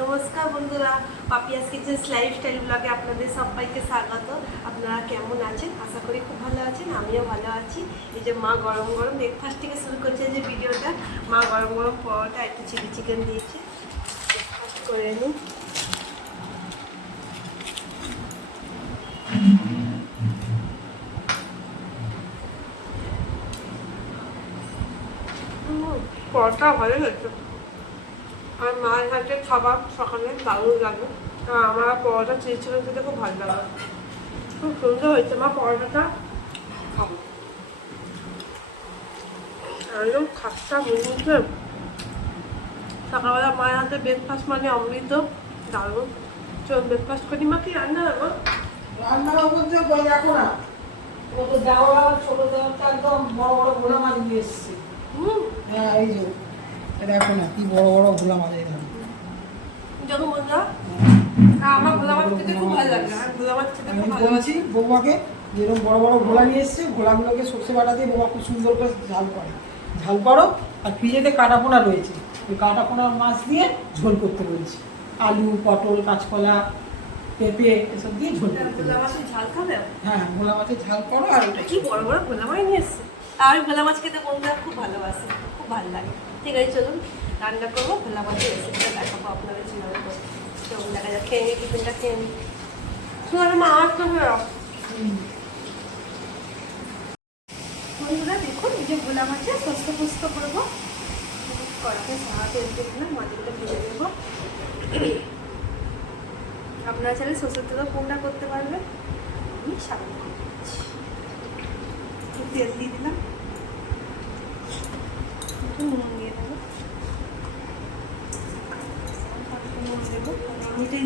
নমস্কার বন্ধুরা, Papiya's kitchen lifestyle ব্লগে আপনাদের সবাইকে স্বাগত। আপনারা কেমন আছেন? আশা করি খুব ভালো আছেন, আমিও ভালো আছি। এই যে মা গরম গরম ব্রেকফাস্ট থেকে শুরু করছে যে ভিডিওটা। মা গরম গরম পরোটা একটু চিলি চিকেন দিয়েছে, ব্রেকফাস্ট করে নিন। পরোটা ভালো হয়েছে, আর মায়ের হাতে খাবার সকালে দারুণ লাগে। আর আমার পরোটা চিলি চিকেন খেতে খুব ভালো লাগে, খুব সুন্দর হয়েছে। মা পরোটাটা খাবো একদম খাস্তা মুখে। সকালবেলা মায়ের হাতে ব্রেকফাস্ট মানে অমৃত, দারুণ। চল ব্রেকফাস্ট করি। মা কি রান্না হবে? রান্না বলতে দেখো না, ও তো দেওয়া ছোট দেওয়াটা একদম বড় বড় ভোলা মাছ নিয়ে এসছে। হ্যাঁ এই যে দেখো না কি বড় বড় ভোলা মাছ এখানে। যখন বন্ধুরা আমার ভোলা মাছ খেতে খুব ভালো লাগে, আর ভোলা মাছ খেতে খুব ভালো বলছি বৌমাকে যেরকম বড় বড় ভোলা নিয়ে এসছে, ভোলাগুলোকে সর্ষে বাটা দিয়ে বৌমা খুব সুন্দর করে ঝাল করো। আর ফ্রিজেতে কাটা পোনা রয়েছে, ওই কাটা পোনার মাছ দিয়ে ঝোল করতে বলছি। আলু, পটল, কাঁচকলা, পেঁপে এসব দিয়ে ঝোল করতে ভোলা বলছি। মাছের ঝাল খাবে? হ্যাঁ ভোলা মাছের ঝাল করো। আর ওটা কি বড় বড় ভোলা মাছ নিয়ে এসছে। আর আমি ভোলা মাছ খেতে বন্ধুরা খুব ভালোবাসি, খুব ভালো লাগে। ঠিক আছে, চলুন রান্না করবো, ভোলা মাছের রেসিপিটা দেখাবো আপনাদের কীভাবে করবো। চলুন দেখা যাক, খেয়ে নিই, টিফিনটা খেয়ে নিই। শুধু মা আওয়াজ তো হয়ে বন্ধুরা দেখুন, এই যে ভোলা মাছের পোস্ত পোস্ত করবো। কড়াতে সারা তেল দিলাম, মাছগুলো ভেজে দেবো। আপনারা চাইলে সরষের তেলও কোনটা করতে পারবেন। আমি সাবান তেল দিয়ে দিলাম, একটু নুন দিয়ে দেবো। নুন দেবো, এটাই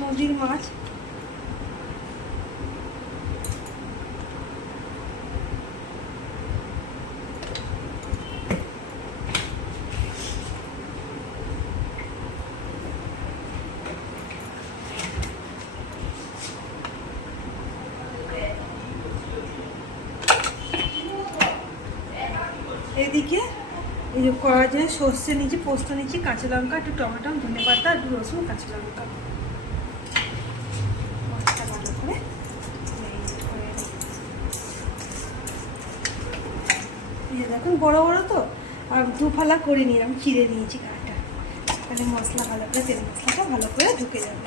নদীর মাছ। এদিকে এই যে কড়া যে সর্ষে নিয়েছি, পোস্ত নিয়েছি, কাঁচা লঙ্কা, একটু টমেটো, ধনে পাতা, একটু রসুন, কাঁচা লঙ্কা। মশলা ভালো করে দেখুন বড় বড় তো, আর দু ফালা করে নিয়ে আমি চিড়ে নিয়েছি গাটা। তাহলে মশলা ভালো করে, তেল মশলাটা ভালো করে ঢুকে যাবে।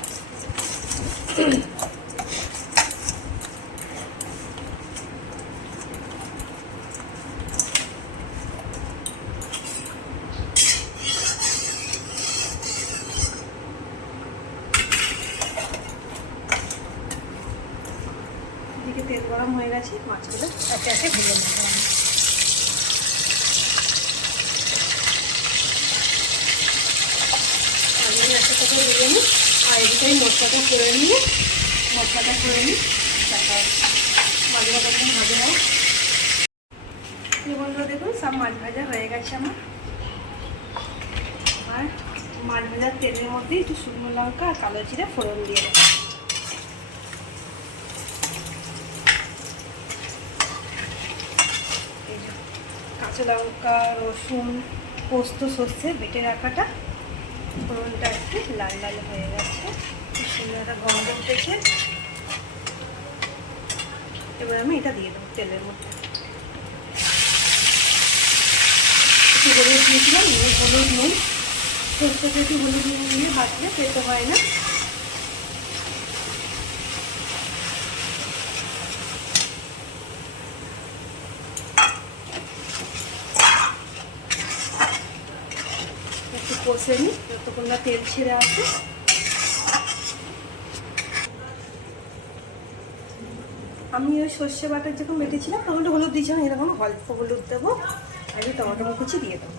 এদিকে তেল গরম হয়ে গেছে, মাছগুলো একে একে ভেজে নেবো। মাছগুলো একটা কথা ভেজে নিই, আর এদিকে আমি মশলাটা করে নিই। তারপর মাছগুলো একদম ভাজে নেব। বন্ধুরা দেখুন, সব মাছ ভাজা হয়ে গেছে আমার। আর মাছ ভাজার তেলের মধ্যে একটু শুকনো লঙ্কা আর কালো জিরে ফোড়ন দিয়ে দেবো। কাঁচা লঙ্কা, রসুন, পোস্ত, সর্ষে বেটে রাখাটা, ফোড়নটা একটু লাল লাল হয়ে গেছে, সুন্দর একটা গন্ধ উঠেছে। এবার আমি এটা দিয়ে দেবো তেলের মধ্যে। একটু হলুদ দিয়েছিলাম, হলুদ নুন। সর্ষেতে একটু হলুদ নুন দিয়ে ভাজলে খেতে হয় না। একটু কষে নিই যতক্ষণ না তেল ছেড়ে আসে। আমি ওই সর্ষে বাটার যখন বেটেছিলাম তখন একটু হলুদ দিয়েছিলাম, এরকম অল্প হলুদ দেবো। আর একটু টমেটো কুচি দিয়ে দেবো,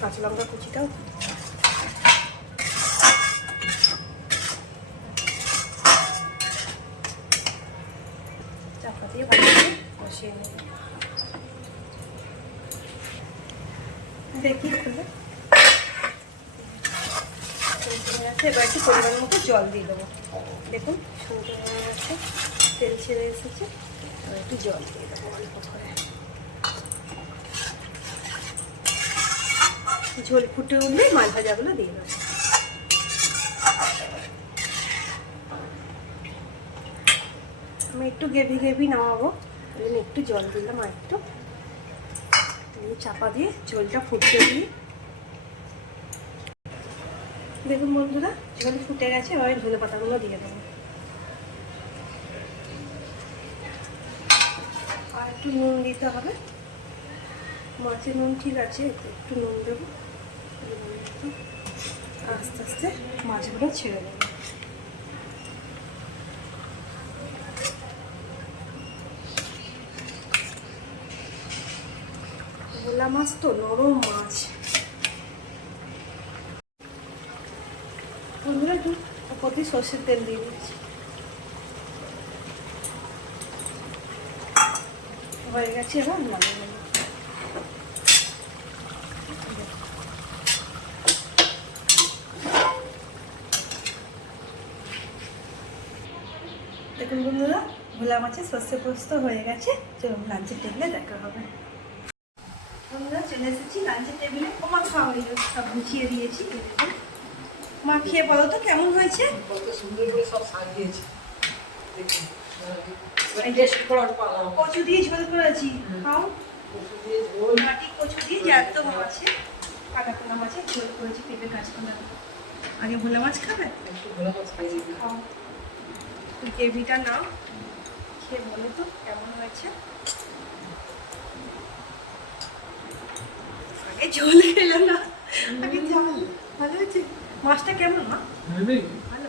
কাঁচা লঙ্কা কুচিটাও। চাপা দিয়ে ভালো করে কষিয়ে নেব। দেখি খুলে এবার একটু পরিমাণ মতো জল দিয়ে দেবো। দেখুন সুন্দর হয়ে গেছে, তেল ছেড়ে এসেছে। এবার একটু জল দিয়ে দেবো অল্প করে। ঝোল ফুটে উঠলে মাছ ভাজাগুলো দিয়ে দেবো। আমি একটু গ্রেভি গ্রেভি নামাবো, ওই জন্য একটু জল দিলাম আর একটু চাপা দিয়ে ঝোলটা ফুটতে দিই। দেখুন বন্ধুরা, ঝোল ফুটে গেছে, এবার ধনে পাতাগুলো দিয়ে দেবো। আর একটু নুন দিতে হবে, মাছের নুন ঠিক আছে, একটু নুন দেবো। আস্তে আস্তে মাছগুলো ছেড়ে দেবো। ভোলা মাছ তো নরম মাছ। বন্ধুরা একটু উপর দিয়ে সর্ষের তেল দিয়ে দিচ্ছি। হয়ে গেছে, এবার নামিয়ে নেব। দেখুন বন্ধুরা, ভোলা মাছের সর্ষে পোস্ত হয়ে গেছে। চলুন লাঞ্চের টেবিলে দেখা হবে। বন্ধুরা চলে এসেছি লাঞ্চের টেবিলে। মা খাওয়া হয়ে গেছে, সব গুছিয়ে দিয়েছি। মা খেয়ে বলো তো কেমন হয়েছে। কত সুন্দর করে সব সাজিয়েছে, কচু দিয়ে ঝোল করেছি, খাও। কচু দিয়ে ঝোল, মাটি কচু দিয়ে জ্যান্ত মাছে, কাটাপোনা মাছের ঝোল করেছি, পেঁপে কাঁচকলা। আগে ভোলা মাছ খাবে? একটু ভোলা মাছ খাইয়ে দিই। খাও, তুই গ্রেভিটা নাও, খেয়ে বলো তো কেমন হয়েছে। আগে ঝোল খেলো না, আগে ঝাল। ভালো হয়েছে। মাছটা কেমন মা? ভালো।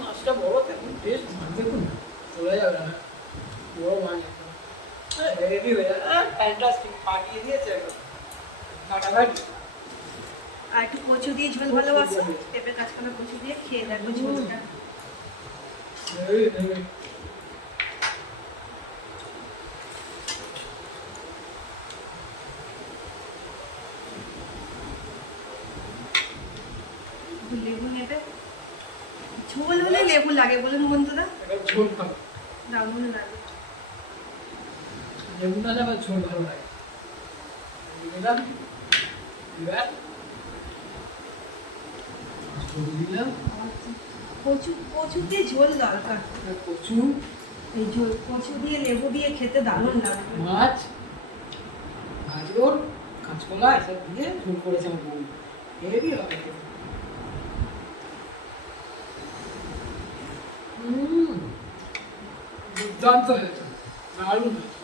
মাছটা বড়, তেমন টেস্ট দেখুন, চলে যাবে না বড় মাছ, হেভি হয়ে যাবে, ফ্যান্টাস্টিক, পাঠিয়ে দিয়েছে একদম কাটাকাটি। আর একটু কচু দিয়ে ঝোল ভালোবাসো, পেঁপে কাঁচকলা কচু দিয়ে খেয়ে দেখো ঝোলটা। লেবু নেবে, ঝোল হলে লেবু লাগে বলুন বন্ধুরা, ঝোল খাবো, দারুণ লাগে। লেবু না যাবে, ঝোল ভালো লাগে। দিলাম, এবার ঝোল দিলাম। কচু, কচু দিয়ে ঝোল দরকার। কচু, এই ঝোল কচু দিয়ে লেবু দিয়ে খেতে দারুণ লাগে। মাছ, গাজর, কাঁচকলা এসব দিয়ে ঝোল করেছে আমার বউ, হেভি হবে। দুর্দান্ত হয়েছে, দারুণ হয়েছে।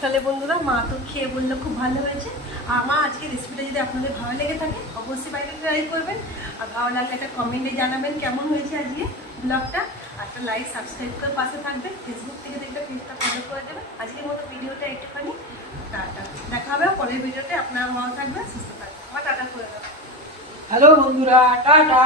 তাহলে বন্ধুরা, মা তো খেয়ে বললো খুব ভালো হয়েছে। আর মা আজকে রেসিপিটা যদি আপনাদের ভালো লেগে থাকে অবশ্যই বাড়িতে ট্রাই করবেন। আর ভালো লাগলে একটা কমেন্টে জানাবেন কেমন হয়েছে আজকে ব্লগটা। আর একটা লাইক সাবস্ক্রাইব করে পাশে থাকবেন। ফেসবুক থেকে দেখলে পেজটা ফলো করে দেবেন। আজকের মতো ভিডিওটা একটুখানি টাটা, দেখা হবে পরের ভিডিওতে। আপনারা ভালো থাকবেন, সুস্থ থাকবেন। আমার টাটা করে দেবেন। হ্যালো বন্ধুরা, টাটা।